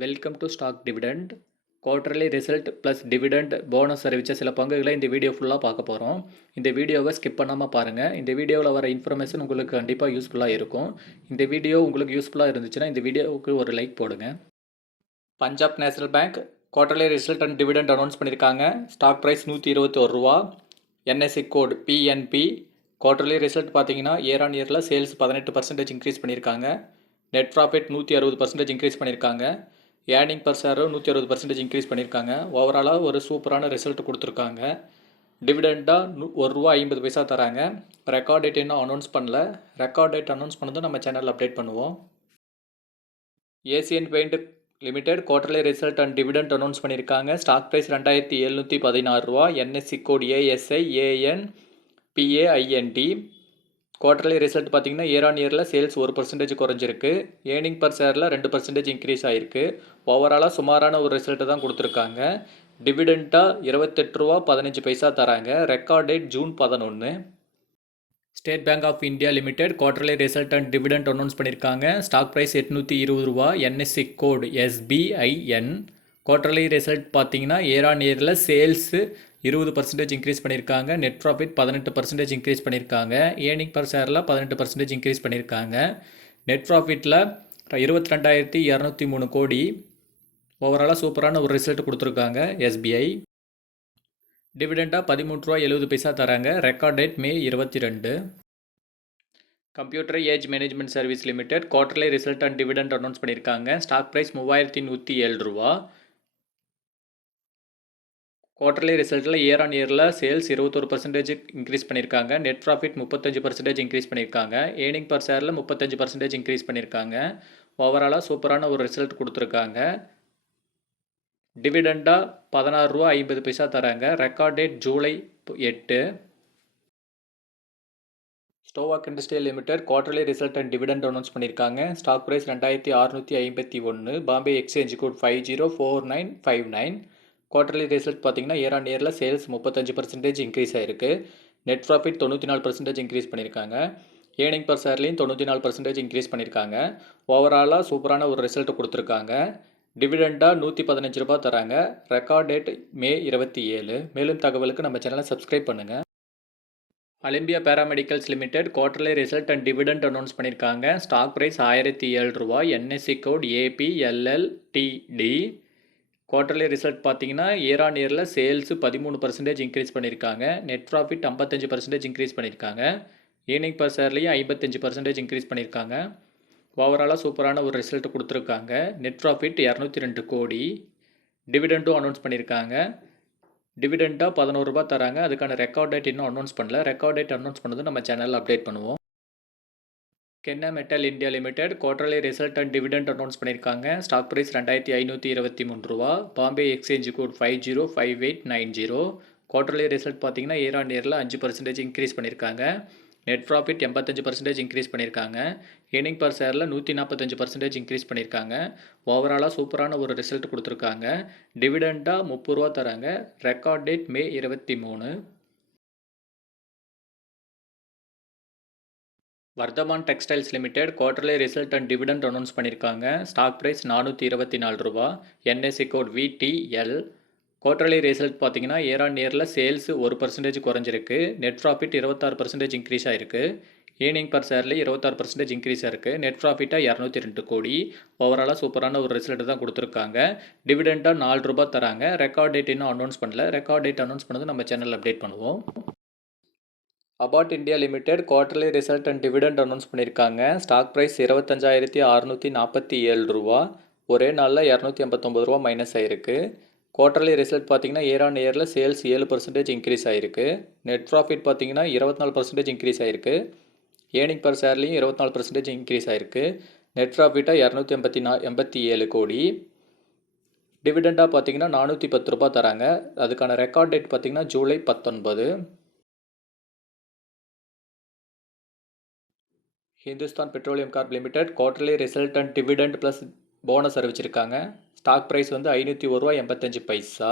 Welcome to stock dividend quarterly result plus dividend bonus அறிவித்த சில பங்குகளை இந்த வீடியோ ஃபுல்லாக பார்க்க போகிறோம். இந்த வீடியோவை ஸ்கிப் பண்ணாமல் பாருங்கள். இந்த வீடியோவில் வர இன்ஃபர்மேஷன் உங்களுக்கு கண்டிப்பாக யூஸ்ஃபுல்லாக இருக்கும். இந்த வீடியோ உங்களுக்கு யூஸ்ஃபுல்லாக இருந்துச்சுன்னா இந்த வீடியோவுக்கு ஒரு லைக் போடுங்க. Punjab national bank quarterly result and dividend announce பண்ணியிருக்காங்க. Stock price ₹121. NSC code PNP. Quarterly result பார்த்தீங்கன்னா இயர் ஆன் இயரில் சேல்ஸ் 18% இன்க்ரீஸ் பண்ணியிருக்காங்க. நெட் ப்ராஃபிட் 160% இன்க்ரீஸ் பண்ணியிருக்காங்க. ஏர்னிங் பர் ஷேரும் 160% இன்க்ரீஸ் பண்ணியிருக்காங்க. ஓவராலாக ஒரு சூப்பரான ரிசல்ட் கொடுத்துருக்காங்க. டிவிடெண்டாக ₹1.50 தராங்க. ரெக்கார்ட் டேட் இன்னும் அனௌன்ஸ் பண்ணல. ரெக்கார்ட் டேட் அனௌன்ஸ் பண்ணதும் நம்ம சேனலில் அப்டேட் பண்ணுவோம். Asian paint limited quarterly result and dividend announce பண்ணியிருக்காங்க. Stock price ₹2,716. NSC code ASI ANPAINT. Quarterly result பார்த்தீங்கன்னா இயர் ஆன் இயரில் சேல்ஸ் 1% குறைஞ்சிருக்கு. ஏர்னிங் பர் ஷேரில் 2% இன்க்ரீஸ் ஆகிருக்கு. ஓவராலாக சுமாரான ஒரு ரிசல்ட்டு தான் கொடுத்துருக்காங்க. டிவிடெண்ட்டாக ₹28.15 தராங்க. Record date June 11. State Bank of India limited quarterly result and dividend announce பண்ணியிருக்காங்க. Stock price ₹820. NSC code SBIN. Quarterly result பார்த்தீங்கன்னா இயர் ஆன் இயரில் சேல்ஸு 20% இன்க்ரீஸ் பண்ணியிருக்காங்க. நெட் ப்ராஃபிட் 18% இன்க்ரீஸ் பண்ணியிருக்காங்க. ஏர்னிங் பர் ஷேரில் 18% இன்க்ரீஸ் பண்ணியிருக்காங்க. நெட் ப்ராஃபிட்டில் 22,203 கோடி. ஓவராலாக சூப்பரான ஒரு ரிசல்ட் கொடுத்துருக்காங்க SBI. டிவிடெண்டாக ₹13.70 தராங்க. Record date May 22. Computer age management service limited quarterly result and dividend announce பண்ணியிருக்காங்க. Stock price ₹3,107. குவார்டர்லி ரிசல்ட்டில் இயர் ஆன் இயரில் சேல்ஸ் 21% இன்க்ரீஸ் பண்ணியிருக்காங்க. நெட் ப்ராஃபிட் 35% இன்க்ரீஸ் பண்ணியிருக்காங்க. ஏர்னிங் பர் ஷேரில் 35% இன்க்ரீஸ் பண்ணியிருக்காங்க. ஓவராலாக சூப்பரான ஒரு ரிசல்ட் கொடுத்துருக்காங்க. டிவிடெண்டாக ₹16.50 தராங்க. Record date July 8. Stovec industrial limited quarterly result and dividend announce பண்ணியிருக்காங்க. Stock price ₹2,651. Bombay exchange code 504959. Quarterly result பார்த்தீங்கன்னா இயர் ஆன் இயரில் சேல்ஸ் 35% இன்க்ரீஸ் ஆகிருக்கு. நெட் ப்ராஃபிட் 94% இன்க்ரீஸ் பண்ணியிருக்காங்க. ஏர்னிங் பர் ஷேர்லையும் 94% இன்க்ரீஸ் பண்ணியிருக்காங்க. ஓவராலாக சூப்பரான ஒரு ரிசல்ட் கொடுத்துருக்காங்க. டிவிடெண்டாக ₹115 தராங்க. Record date May 27. மேலும் தகவலுக்கு நம்ம சேனலை சப்ஸ்கிரைப் பண்ணுங்கள். Alembic paramedicals limited quarterly result and dividend announce பண்ணியிருக்காங்க. Stock price ₹1,007. NSC code APLLTD. Quarterly result பார்த்தீங்கன்னா இயர் ஆன் இயரில் சேல்ஸ் 13% இன்க்ரீஸ் பண்ணியிருக்காங்க. நெட் ப்ராஃபிட் 55% இன்க்ரீஸ் பண்ணியிருக்காங்க. ஏர்னிங் பர் ஷேர்லையும் 55% இன்க்ரீஸ் பண்ணியிருக்காங்க. ஓவராலாக சூப்பரான ஒரு ரிசல்ட் கொடுத்துருக்காங்க. நெட் ப்ராஃபிட் ₹202 கோடி. டிவிடெண்ட்டும் அனௌன்ஸ் பண்ணியிருக்காங்க. டிவிடெண்டாக ₹11 தராங்க. அதுக்கான ரெக்கார்ட் டேட் இன்னும் அனௌன்ஸ் பண்ணல. ரெக்கார்ட் டேட் அனௌன்ஸ் பண்ணது நம்ம சேனலில் அப்டேட் பண்ணுவோம். Kennametal India limited quarterly result and dividend announce பண்ணியிருக்காங்க. Stock price ₹2,523. Bombay exchange code 505890. Quarterly result பார்த்தீங்கன்னா இயர் ஆன் இயரில் 5% இன்க்ரீஸ் பண்ணியிருக்காங்க. நெட் ப்ராஃபிட் 85% இன்க்ரீஸ் பண்ணியிருக்காங்க. ஏர்னிங் பர் ஷேரில் 145% இன்க்ரீஸ் பண்ணியிருக்காங்க. ஓவராலாக சூப்பரான ஒரு ரிசல்ட் கொடுத்துருக்காங்க. டிவிடெண்டாக ₹30 தராங்க. Record date May 23. Vardhman textiles limited quarterly result and dividend announce பண்ணியிருக்காங்க. Stock price ₹424. NSC code VTL. Quarterly result பார்த்தீங்கன்னா இயர் ஆன் இயரில் சேல்ஸ் 1% குறைஞ்சிருக்கு. நெட் ப்ராஃபிட் 26% இன்க்ரீஸ் ஆகிருக்கு. ஏர்னிங் பர் ஷேர்லேயும் 26% இன்க்ரீஸ் ஆகிருக்கு. நெட் ப்ராஃபிட்டாக ₹202 கோடி. ஓவராலாக சூப்பரான ஒரு ரிசல்ட் தான் கொடுத்துருக்காங்க. டிவிடெண்டாக ₹4 தராங்க. ரெக்கார்ட் டேட் இன்னும் அனௌன்ஸ் பண்ணல. ரெக்கார்ட் டேட் அனௌன்ஸ் பண்ணது நம்ம சேனலில் அப்டேட் பண்ணுவோம். Abbott India limited quarterly result and dividend announce பண்ணியிருக்காங்க. Stock price ₹25,647. ஒரே நாளில் ₹289 மைனஸ் ஆகிருக்கு. குவார்டர்லி ரிசல்ட் பார்த்தீங்கன்னா இயர் ஆன் இயரில் சேல்ஸ் 7% இன்க்ரீஸ் ஆகிருக்கு. நெட் ப்ராஃபிட் பார்த்தீங்கன்னா 24% இன்க்ரீஸ் ஆகிருக்கு. ஏர்னிங் பர் ஷேர்லையும் 24% இன்க்ரீஸ் ஆகிருக்கு. நெட் ப்ராஃபிட்டாக ₹287 கோடி. டிவிடெண்டாக பார்த்தீங்கன்னா ₹410 தராங்க. அதுக்கான ரெக்கார்ட் டேட் பார்த்தீங்கன்னா July 19. Hindustan petroleum corp limited quarterly result and dividend plus bonus அறிவிச்சிருக்காங்க. Stock price ₹501.85.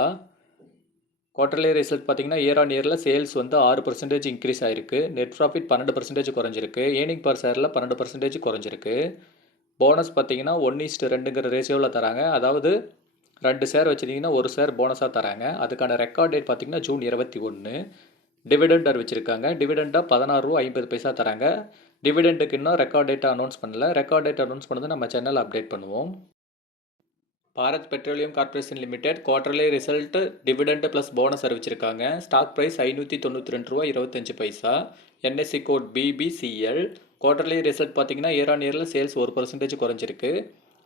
குவார்டர்லி ரிசல்ட் பார்த்தீங்கன்னா இயர் ஆன் இயரில் சேல்ஸ் 6% இன்க்ரீஸ் ஆகிருக்கு. நெட் ப்ராஃபிட் 12% குறைஞ்சிருக்கு. ஏர்னிங் பர் ஷேரில் 12% குறைஞ்சிருக்கு. போனஸ் பார்த்தீங்கன்னா 1:2ங்கிற ரேஷியோவில் தராங்க. அதாவது 2 ஷேர் வச்சுருந்தீங்கன்னா 1 ஷேர் போனஸாக தராங்க. அதுக்கான ரெக்கார்ட் டேட் பார்த்தீங்கன்னா ஜூன் 21. டிவிடெண்ட் அறிவிச்சிருக்காங்க. டிவிடெண்டாக ₹16.50 தராங்க. டிவிடெண்டுக்கு இன்னும் ரெக்கார்ட் டேட்டை அனௌன்ஸ் பண்ணல. ரெக்கார்ட் டேட் அனௌன்ஸ் பண்ணது நம்ம சேனலில் அப்டேட் பண்ணுவோம். Bharat petroleum corporation limited quarterly result dividend plus bonus அறிவிச்சிருக்காங்க. Stock price ₹592.25. NSC code BPCL. Quarterly result பார்த்தீங்கன்னா இயர் ஆன் இயரில் சேல்ஸ் 1% குறைஞ்சிருக்கு.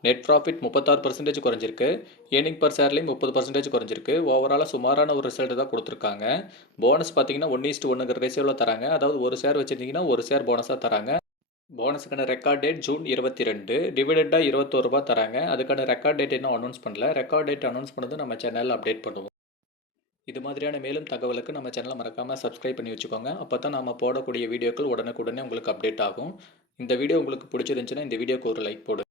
நெட் ப்ராஃபிட் 36% குறைஞ்சிருக்கு. ஏர்னிங் பர் ஷேர்லேயும் 30% குறைஞ்சிருக்கு. ஓவராலாக சுமாரான ஒரு ரிசல்ட் தான் கொடுத்துருக்காங்க. போனஸ் பார்த்தீங்கன்னா 1:1ங்கிற ரேஷியோவில் தராங்க. அதாவது 1 ஷேர் வச்சுருந்தீங்கன்னா 1 ஷேர் போனஸாக தராங்க. போனஸுக்கான ரெக்கார்ட் டேட் ஜூன் 22. டிவிடெண்டாக ₹21 தராங்க. அதுக்கான ரெக்கார்ட் டேட் இன்னும் அனௌன்ஸ் பண்ணல. ரெக்கார்ட் டேட் அனௌன்ஸ் பண்ணது நம்ம சேனலில் அப்டேட் பண்ணுவோம். இது மாதிரியான மேலும் தகவலுக்கு நம்ம சேனலை மறக்காமல் சப்ஸ்கிரைப் பண்ணி வச்சுக்கோங்க. அப்போ தான் நம்ம போடக்கூடிய வீடியோக்கள் உடனுக்குடனே உங்களுக்கு அப்டேட் ஆகும். இந்த வீடியோ உங்களுக்கு பிடிச்சிருந்துச்சுன்னா இந்த வீடியோக்கு ஒரு லைக் போடுங்க.